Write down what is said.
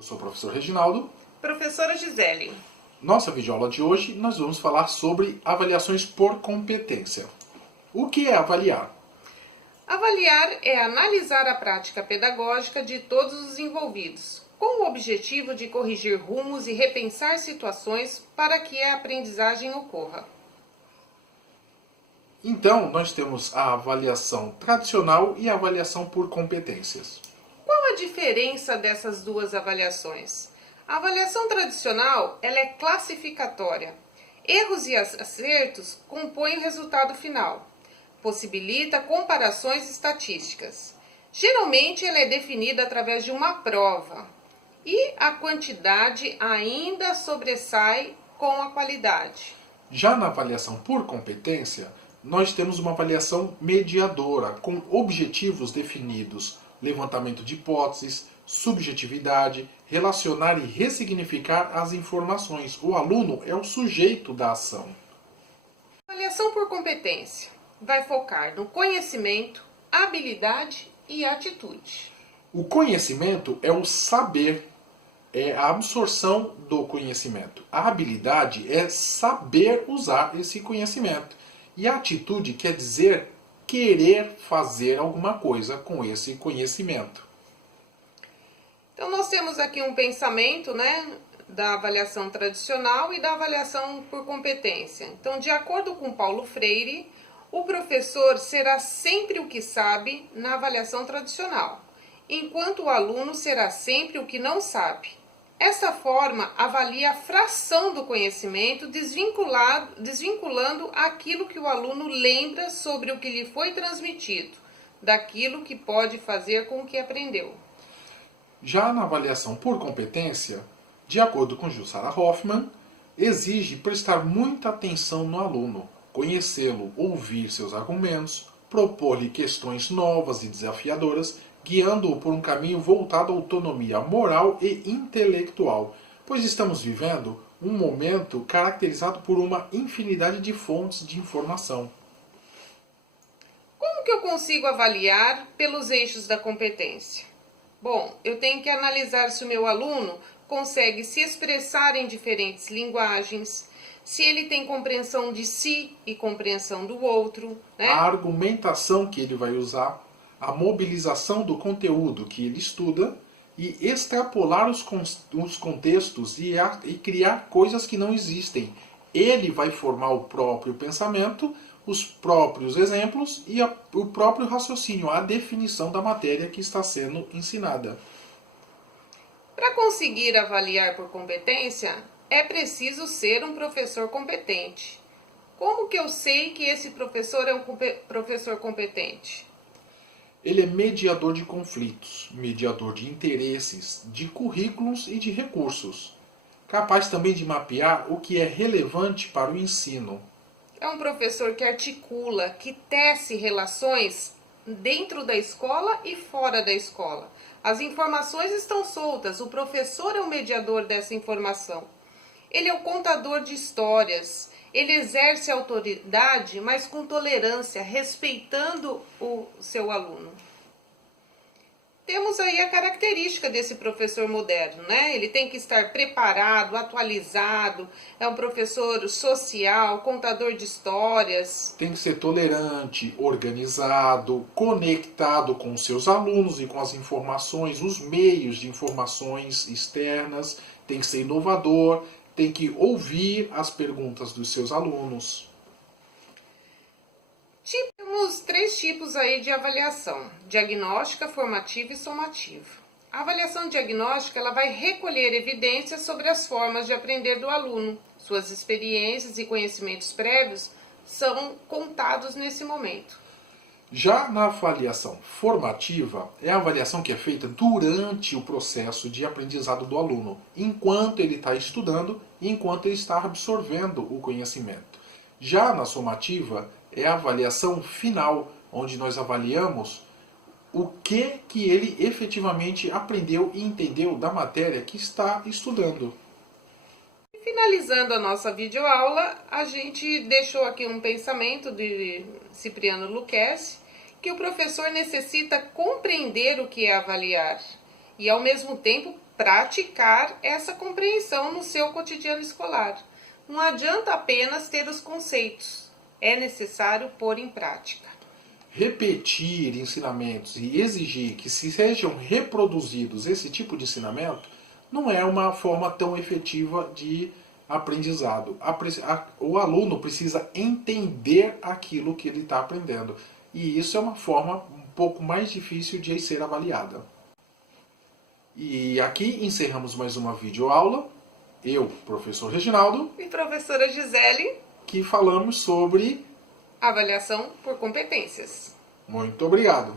Eu sou o professor Reginaldo. Professora Gisele. Nossa videoaula de hoje nós vamos falar sobre avaliações por competência. O que é avaliar? Avaliar é analisar a prática pedagógica de todos os envolvidos, com o objetivo de corrigir rumos e repensar situações para que a aprendizagem ocorra. Então, nós temos a avaliação tradicional e a avaliação por competências. Qual a diferença dessas duas avaliações? A avaliação tradicional ela é classificatória. Erros e acertos compõem o resultado final. Possibilita comparações estatísticas. Geralmente ela é definida através de uma prova e a quantidade ainda sobressai com a qualidade. Já na avaliação por competência, nós temos uma avaliação mediadora, com objetivos definidos, levantamento de hipóteses, subjetividade, relacionar e ressignificar as informações. O aluno é o sujeito da ação. Avaliação por competência vai focar no conhecimento, habilidade e atitude. O conhecimento é o saber, é a absorção do conhecimento. A habilidade é saber usar esse conhecimento. E a atitude quer dizer querer fazer alguma coisa com esse conhecimento. Então nós temos aqui um pensamento, da avaliação tradicional e da avaliação por competência. Então, de acordo com Paulo Freire, o professor será sempre o que sabe na avaliação tradicional, enquanto o aluno será sempre o que não sabe. Essa forma avalia a fração do conhecimento, desvinculando aquilo que o aluno lembra sobre o que lhe foi transmitido, daquilo que pode fazer com o que aprendeu. Já na avaliação por competência, de acordo com Jussara Hoffmann, exige prestar muita atenção no aluno, conhecê-lo, ouvir seus argumentos, propor-lhe questões novas e desafiadoras, guiando-o por um caminho voltado à autonomia moral e intelectual, pois estamos vivendo um momento caracterizado por uma infinidade de fontes de informação. Como que eu consigo avaliar pelos eixos da competência? Bom, eu tenho que analisar se o meu aluno consegue se expressar em diferentes linguagens, se ele tem compreensão de si e compreensão do outro, A argumentação que ele vai usar, a mobilização do conteúdo que ele estuda e extrapolar os contextos e criar coisas que não existem. Ele vai formar o próprio pensamento, os próprios exemplos e o próprio raciocínio, a definição da matéria que está sendo ensinada. Para conseguir avaliar por competência, é preciso ser um professor competente. Como que eu sei que esse professor é um professor competente? Ele é mediador de conflitos, mediador de interesses, de currículos e de recursos. Capaz também de mapear o que é relevante para o ensino. É um professor que articula, que tece relações dentro da escola e fora da escola. As informações estão soltas, o professor é o mediador dessa informação. Ele é o contador de histórias, ele exerce autoridade, mas com tolerância, respeitando o seu aluno. Temos aí a característica desse professor moderno, Ele tem que estar preparado, atualizado, é um professor social, contador de histórias. Tem que ser tolerante, organizado, conectado com os seus alunos e com as informações, os meios de informações externas. Tem que ser inovador, tem que ouvir as perguntas dos seus alunos. Temos 3 tipos aí de avaliação: diagnóstica, formativa e somativa. A avaliação diagnóstica ela vai recolher evidências sobre as formas de aprender do aluno. Suas experiências e conhecimentos prévios são contados nesse momento. Já na avaliação formativa, é a avaliação que é feita durante o processo de aprendizado do aluno, enquanto ele está estudando e enquanto ele está absorvendo o conhecimento. Já na somativa, é a avaliação final, onde nós avaliamos o que ele efetivamente aprendeu e entendeu da matéria que está estudando. Finalizando a nossa videoaula, a gente deixou aqui um pensamento de Cipriano Lucchesi, que o professor necessita compreender o que é avaliar e, ao mesmo tempo, praticar essa compreensão no seu cotidiano escolar. Não adianta apenas ter os conceitos, é necessário pôr em prática. Repetir ensinamentos e exigir que se sejam reproduzidos esse tipo de ensinamento não é uma forma tão efetiva de aprendizado. O aluno precisa entender aquilo que ele está aprendendo. E isso é uma forma um pouco mais difícil de ser avaliada. E aqui encerramos mais uma videoaula. Eu, professor Reginaldo, E professora Gisele, que falamos sobre... avaliação por competências. Muito obrigado.